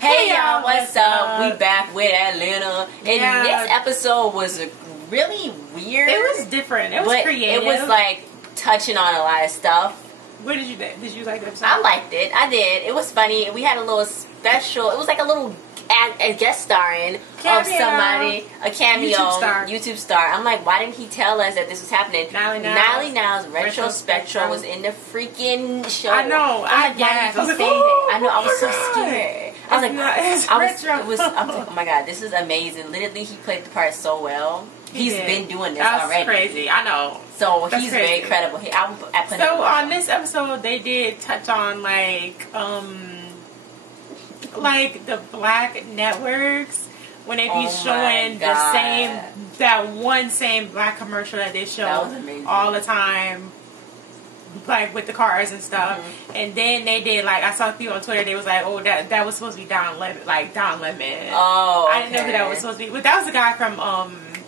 Hey y'all, what's up? We back with Atlanta. And this episode was really weird. It was different. It was creative. It was like touching on a lot of stuff. What did you think? Did you like the episode? I liked it. I did. It was funny. We had a little special. It was like a little guest starring of somebody, a cameo, YouTube star. I'm like, why didn't he tell us that this was happening? Nileseyy Niles Retrospectral was in the freaking show. I know. I was like, I know. I was so scared. I was like, oh my god, this is amazing. Literally, he played the part so well. He's been doing this already. That's crazy. I know. So he's very credible. So on this episode, they did touch on like the black networks when they be showing that one black commercial that they show all the time, like with the cars and stuff. And then they did like, I saw people on Twitter, they was like, oh, that was supposed to be Don Lemon, Oh, okay. I didn't know who that was supposed to be, but that was the guy from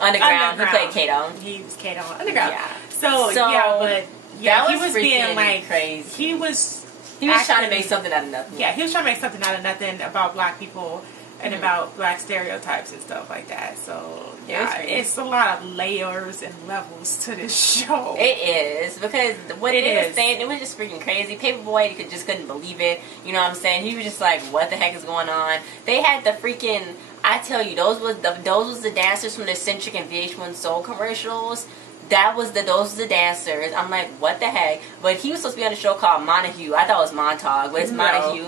Underground. Who played Kato. He was Kato on Underground. Yeah. So yeah, that he was being like crazy. He was trying to make something out of nothing. Yeah, he was trying to make something out of nothing about black people and about black stereotypes and stuff like that. So yeah, it's a lot of layers and levels to this show. It is, because what they were saying, it was just freaking crazy. Paperboy just couldn't believe it. You know what I'm saying? He was just like, what the heck is going on? They had the freaking, I tell you, those was the dancers from the Centric and VH1 Soul commercials. Those was the dancers. I'm like, what the heck? But he was supposed to be on a show called Montague. I thought it was Montague, but it's Montague.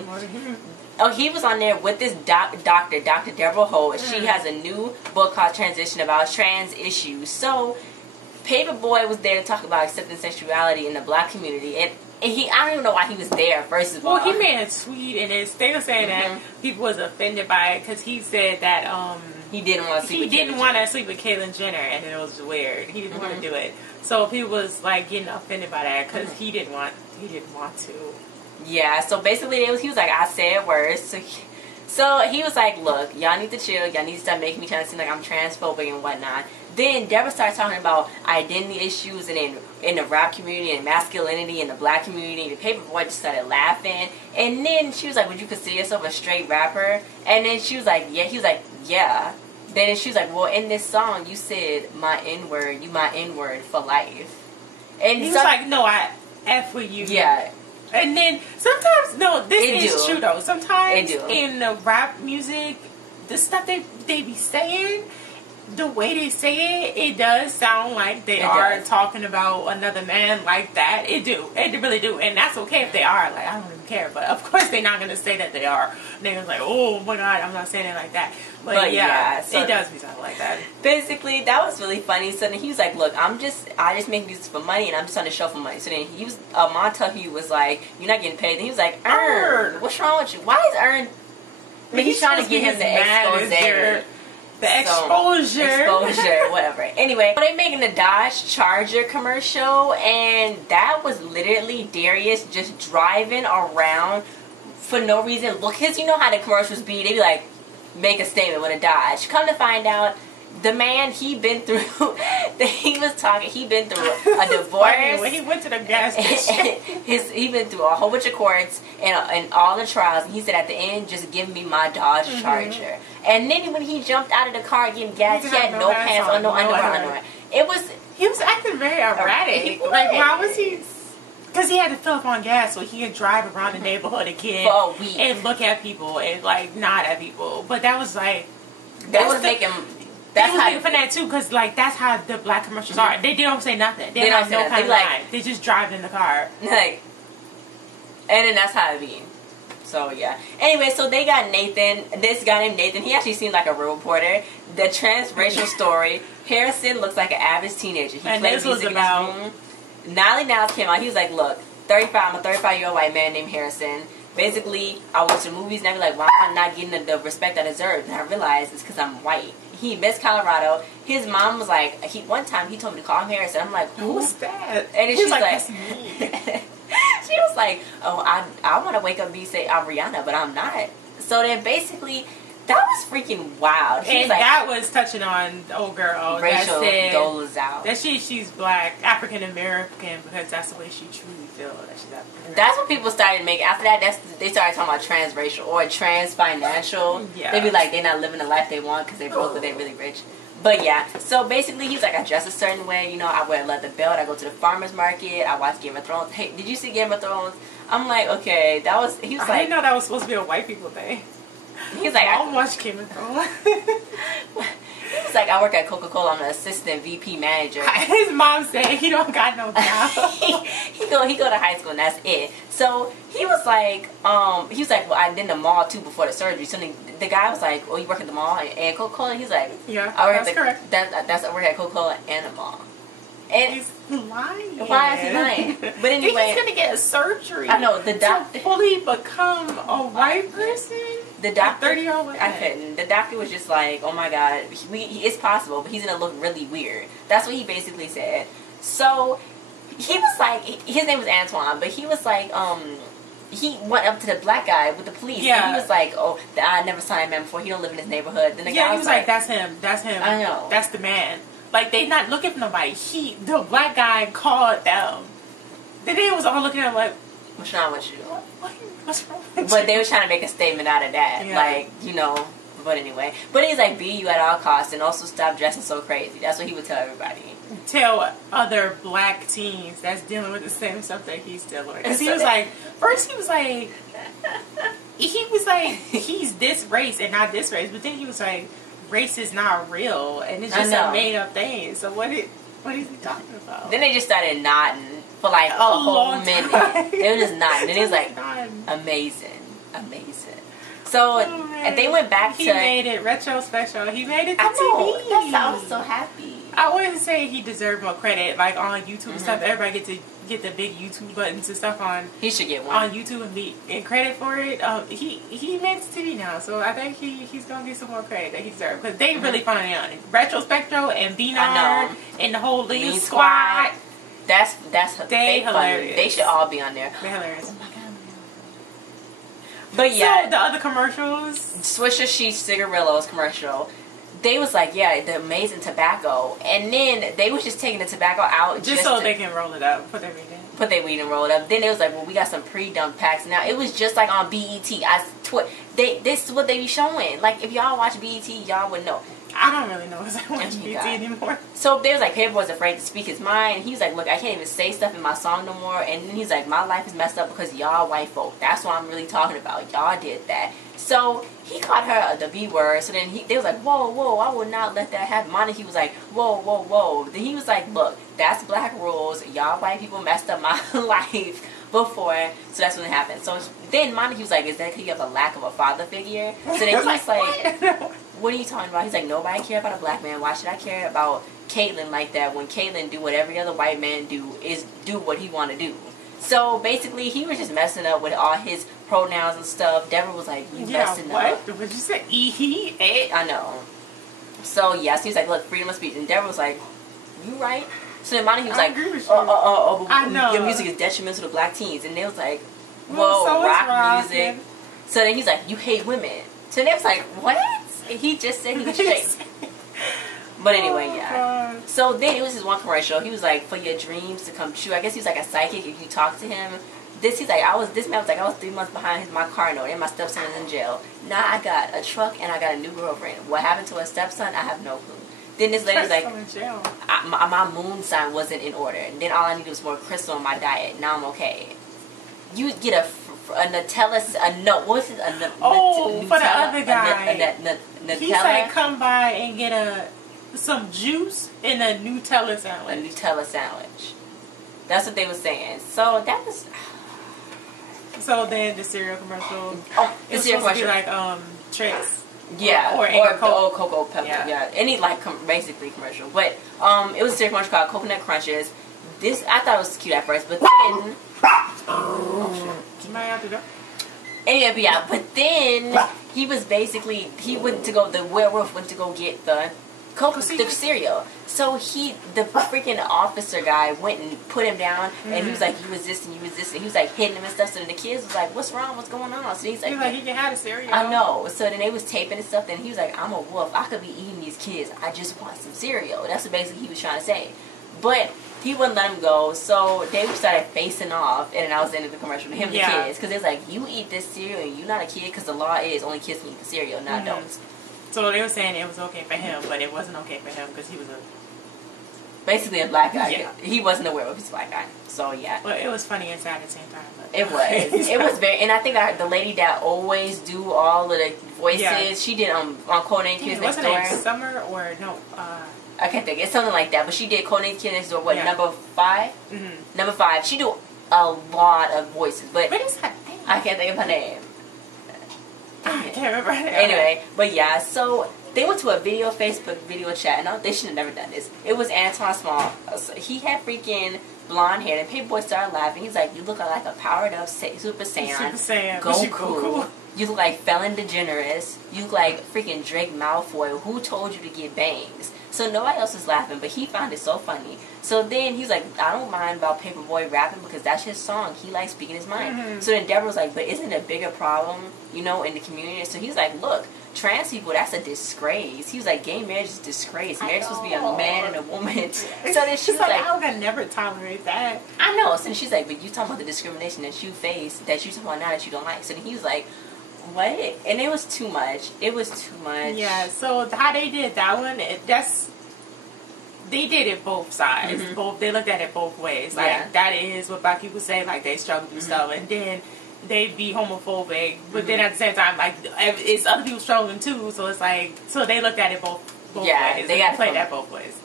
Oh, he was on there with this Dr. Deborah Holt. She has a new book called Transition about trans issues. So, Paperboy was there to talk about accepting sexuality in the black community. And I don't even know why he was there, first of all. Well, he made a tweet, and they were saying that people was offended by it because he said that he didn't want to sleep with Caitlyn Jenner, and it was weird. He didn't want to do it. So people was like getting offended by that because he didn't want to. Yeah, so basically he was like, I said worse. So he was like, look, y'all need to chill. Y'all need to stop making me trying to seem like I'm transphobic and whatnot. Then Deborah started talking about identity issues and in the rap community and masculinity in the black community. The Paperboy just started laughing. And then she was like, would you consider yourself a straight rapper? And then she was like, yeah. He was like, yeah. Then she was like, well, in this song, you said my N-word. You my N-word for life. And he was like, no, I F with you. Yeah. And then sometimes, this is true though. Sometimes in the rap music, the stuff they be saying, the way they say it does sound like they are talking about another man like that. It really do. And that's okay if they are. Like, I don't even care. But of course they're not going to say that they are. They're like, oh my God, I'm not saying it like that. But yeah, so it does be something like that. Basically, that was really funny. So then he was like, look, I just make music for money, and I'm just on the show for money. So then Montague was like, you're not getting paid. And he was like, Earn. What's wrong with you? Why is Earn? He's trying to get him the expose. Exposure, whatever. Anyway, they're making the Dodge Charger commercial, and that was literally Darius just driving around for no reason. Look, because you know how the commercials be. They be like, make a statement with a Dodge. Come to find out, the man, he been through he been through a divorce. When he went to the gas station. He been through a whole bunch of courts and all the trials, and he said at the end, just give me my Dodge Charger. And then when he jumped out of the car getting gas, he had no pants on, no underwear. He was acting very erratic. Like, why was he? Because he had to fill up on gas so he could drive around the neighborhood again for a week and look at people and like nod at people. But that was like That's how for that too, because like that's how the black commercials are. They don't say nothing. They don't have no kind of line. They just drive in the car. Like, and then that's how it be. So yeah. Anyway, so they got Nathan. This guy named Nathan. He actually seemed like a real reporter. The transracial story. Harrison looks like an average teenager. He plays music about. Nileseyy Niles came out. He was like, look, I'm a 35-year-old white man named Harrison. Basically, I watch the movies and I be like, why am I not getting the respect I deserve? And I realized it's because I'm white. He missed Colorado. His mom was like, one time he told me to call him Harrison. I'm like, who's that? And then she's like, she was like, oh, I want to wake up and say I'm Rihanna, but I'm not. So then basically, That was freaking wild. And like, that was touching on the old girl. Rachel Dolezal. That she's black, African American, because that's the way she truly feels. That she's African American. That's what people started making. After that, they started talking about transracial or transfinancial. Yeah. They be like, they're not living the life they want because they broke, but they're really rich. But yeah, so basically he's like, I dress a certain way, you know, I wear a leather belt, I go to the farmer's market, I watch Game of Thrones. Hey, did you see Game of Thrones? I'm like, okay, that was, he was I didn't know that was supposed to be a white people thing. He's like, I don't watch Game of Thrones. He's like, I work at Coca-Cola, I'm an assistant VP manager. His mom said he don't got no job. he go to high school and that's it. So he was like, well, I did the mall too before the surgery. So the guy was like, oh, you work at the mall and Coca-Cola? He's like, yeah, that's correct. I work at Coca-Cola and the mall. And he's lying. Why is he lying? But anyway, he's gonna get a surgery. I know the doctor to fully become a white person. The doctor, 30-year-old woman. I couldn't. The doctor was just like, oh my god, it's possible, but he's gonna look really weird. That's what he basically said. So he was like, his name was Antoine, but he was like, he went up to the black guy with the police. Yeah. And he was like, oh, I never saw him before. He don't live in his neighborhood. Then the guy he was like, that's him. That's him. I know. That's the man. Like, they not looking for nobody. The black guy called them. Then they was all looking at him like, what's wrong with you? What's wrong with you? But they was trying to make a statement out of that. Yeah. Like, you know, but anyway. But he's like, be you at all costs and also stop dressing so crazy. That's what he would tell everybody. Tell other black teens that's dealing with the same stuff that he's dealing with. Because he was like, first he was like, he's this race and not this race. But then he was like, race is not real and it's just a made up thing. So what is he talking about? Then they just started nodding for like a whole minute. They were just nodding. And he was like, amazing. So and they went back he made it retrospective. He made it to TV. I was so happy. I wouldn't say he deserved more credit. Like on YouTube and stuff, everybody get the big YouTube buttons and stuff on. He should get one on YouTube and credit for it. He made it to TV now, so I think he's gonna get some more credit that he deserves because they really funny on it. Retrospective and B.A.N and the whole Lean Squad. That's they hilarious. They should all be on there. They're hilarious. Oh my god. But yeah, so the other commercials, Swisher Sheets Cigarillos commercial. They was like, yeah, the amazing tobacco, and then they was just taking the tobacco out just so they can roll it up, put their weed in. Put their weed and roll it up. Then it was like, well, we got some pre-dump packs. Now it was just like on BET. This is what they be showing. Like if y'all watch BET, y'all would know. I don't really know because I don't watch BET anymore. So they was like, Paperboy's afraid to speak his mind. And he was like, look, I can't even say stuff in my song no more. And then he's like, my life is messed up because y'all white folk. That's what I'm really talking about. Y'all did that. So he called her the B word. So then they was like, whoa, I will not let that happen. Monica was like, whoa. Then he was like, look, that's black rules. Y'all white people messed up my life before. So that's when it happened. So then Monica was like, is that because you have a lack of a father figure? So then he's like, what are you talking about? He's like, nobody care about a black man. Why should I care about Caitlyn like that when Caitlyn do what every other white man do is do what he want to do? So basically, he was just messing up with all his pronouns and stuff. Deborah was like, you messing up. What? Would you say he? I know. So yes, he was like, look, freedom of speech. And Deborah was like, you right? So then Monica was like, I know. Your music is detrimental to black teens. And they was like, whoa, so rock music. Man. So then he's like, you hate women. So they was like, what? And he just said he was straight. But anyway, yeah. God. So then it was his one commercial. He was like, for your dreams to come true. I guess he was like a psychic if you talk to him. This man was like, I was 3 months behind my car note and my stepson is in jail. Now I got a truck and I got a new girlfriend. What happened to her stepson? I have no clue. Then this lady's like, my moon sign wasn't in order. And then all I needed was more crystal in my diet. Now I'm okay. You get a Nutella, what's it? For the other guy. Nutella. He said come by and get some juice in a Nutella sandwich. A Nutella sandwich. That's what they were saying. So that was... So then the cereal commercial. Oh, the cereal commercial. Be like Tricks. Yeah, or the old Cocoa Pebble. Yeah, any like basically commercial. But it was a cereal commercial called Coconut Crunches. This I thought it was cute at first, but then somebody out the door. Yeah, but then he was basically the werewolf went to go get the the cereal. So the freaking officer guy went and put him down, and he was like, you was this and you was this, and he was like hitting him and stuff. So then the kids was like, what's wrong? What's going on? So he's like, he can have a cereal. I know. So then they was taping and stuff, and he was like, I'm a wolf. I could be eating these kids. I just want some cereal. That's what basically he was trying to say. But he wouldn't let him go, so they started facing off, and then I was into the commercial with him, the kids, because it's like, you eat this cereal, and you're not a kid, because the law is only kids can eat the cereal, not adults. So they were saying it was okay for him, but it wasn't okay for him because he was basically a black guy. Yeah. He wasn't aware of his black guy. So yeah. Well, it was funny and sad at the same time. But it was. It was very. And I think the lady that always do all of the voices, she did on Codename Kids Next Door. Wasn't it Summer or no? I can't think. It's something like that. But she did Codename Kids Next Door. What, number 5? Number 5. She do a lot of voices, but what is her name? I can't think of her name. I can't remember her name. Anyway, but yeah, so they went to a Facebook video chat, and they should have never done this. It was Antoine Small. He had freaking blonde hair, and Paperboy started laughing. He's like, you look like a powered up Super Saiyan. Goku. You look like Felon DeGeneres. You look like freaking Drake Malfoy. Who told you to get bangs? So nobody else was laughing, but he found it so funny. So then he's like, I don't mind about Paperboy rapping because that's his song. He likes speaking his mind. So then Deborah was like, but isn't it a bigger problem, in the community? So he's like, look, trans people, that's a disgrace. He was like, gay marriage is a disgrace. Marriage is supposed to be a man and a woman. So then she's like, I would never tolerate that. I know. So then she's like, but you talking about the discrimination that you face, that you talking about now that you don't like. So then he was like, what? And it was too much. It was too much. Yeah, so how they did that one, they did it both sides. They looked at it both ways. Like, that is what black people say, like, they struggle through stuff. And then they be homophobic. But then at the same time, like, it's other people struggling too. So it's like, so they looked at it both ways. They got to play that both ways.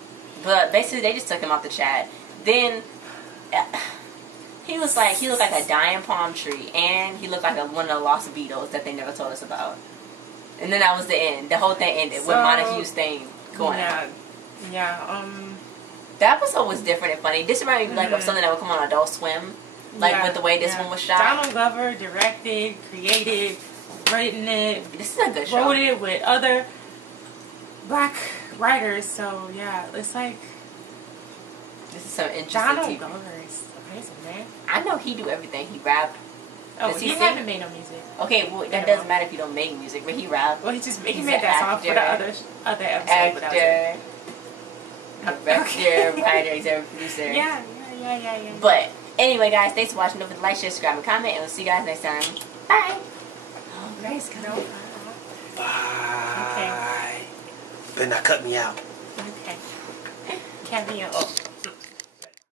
But basically, they just took him off the chat. Then he looked like a dying palm tree, and he looked like one of the lost Beatles that they never told us about. And then that was the end. The whole thing ended with Montague's thing going out. Yeah. The episode was different and funny. This reminded me of something that would come on Adult Swim, with the way this one was shot. Donald Glover directed, created, written it. This is a good show. Wrote it with other black writers. So yeah, it's like this is some interesting. Donald Glover is amazing, man. I know he do everything. He rap. Oh, he haven't made no music. Okay, well that doesn't matter if you don't make music, but he rap. Well, he made that song for the other episode. Actor. Director, writer, executive producer. Yeah. But anyway, guys, thanks for watching. Don't forget to like, share, subscribe, and comment, and we'll see you guys next time. Bye. Oh, Grace, come on. Bye. Okay. Better not cut me out. Okay. Cameo.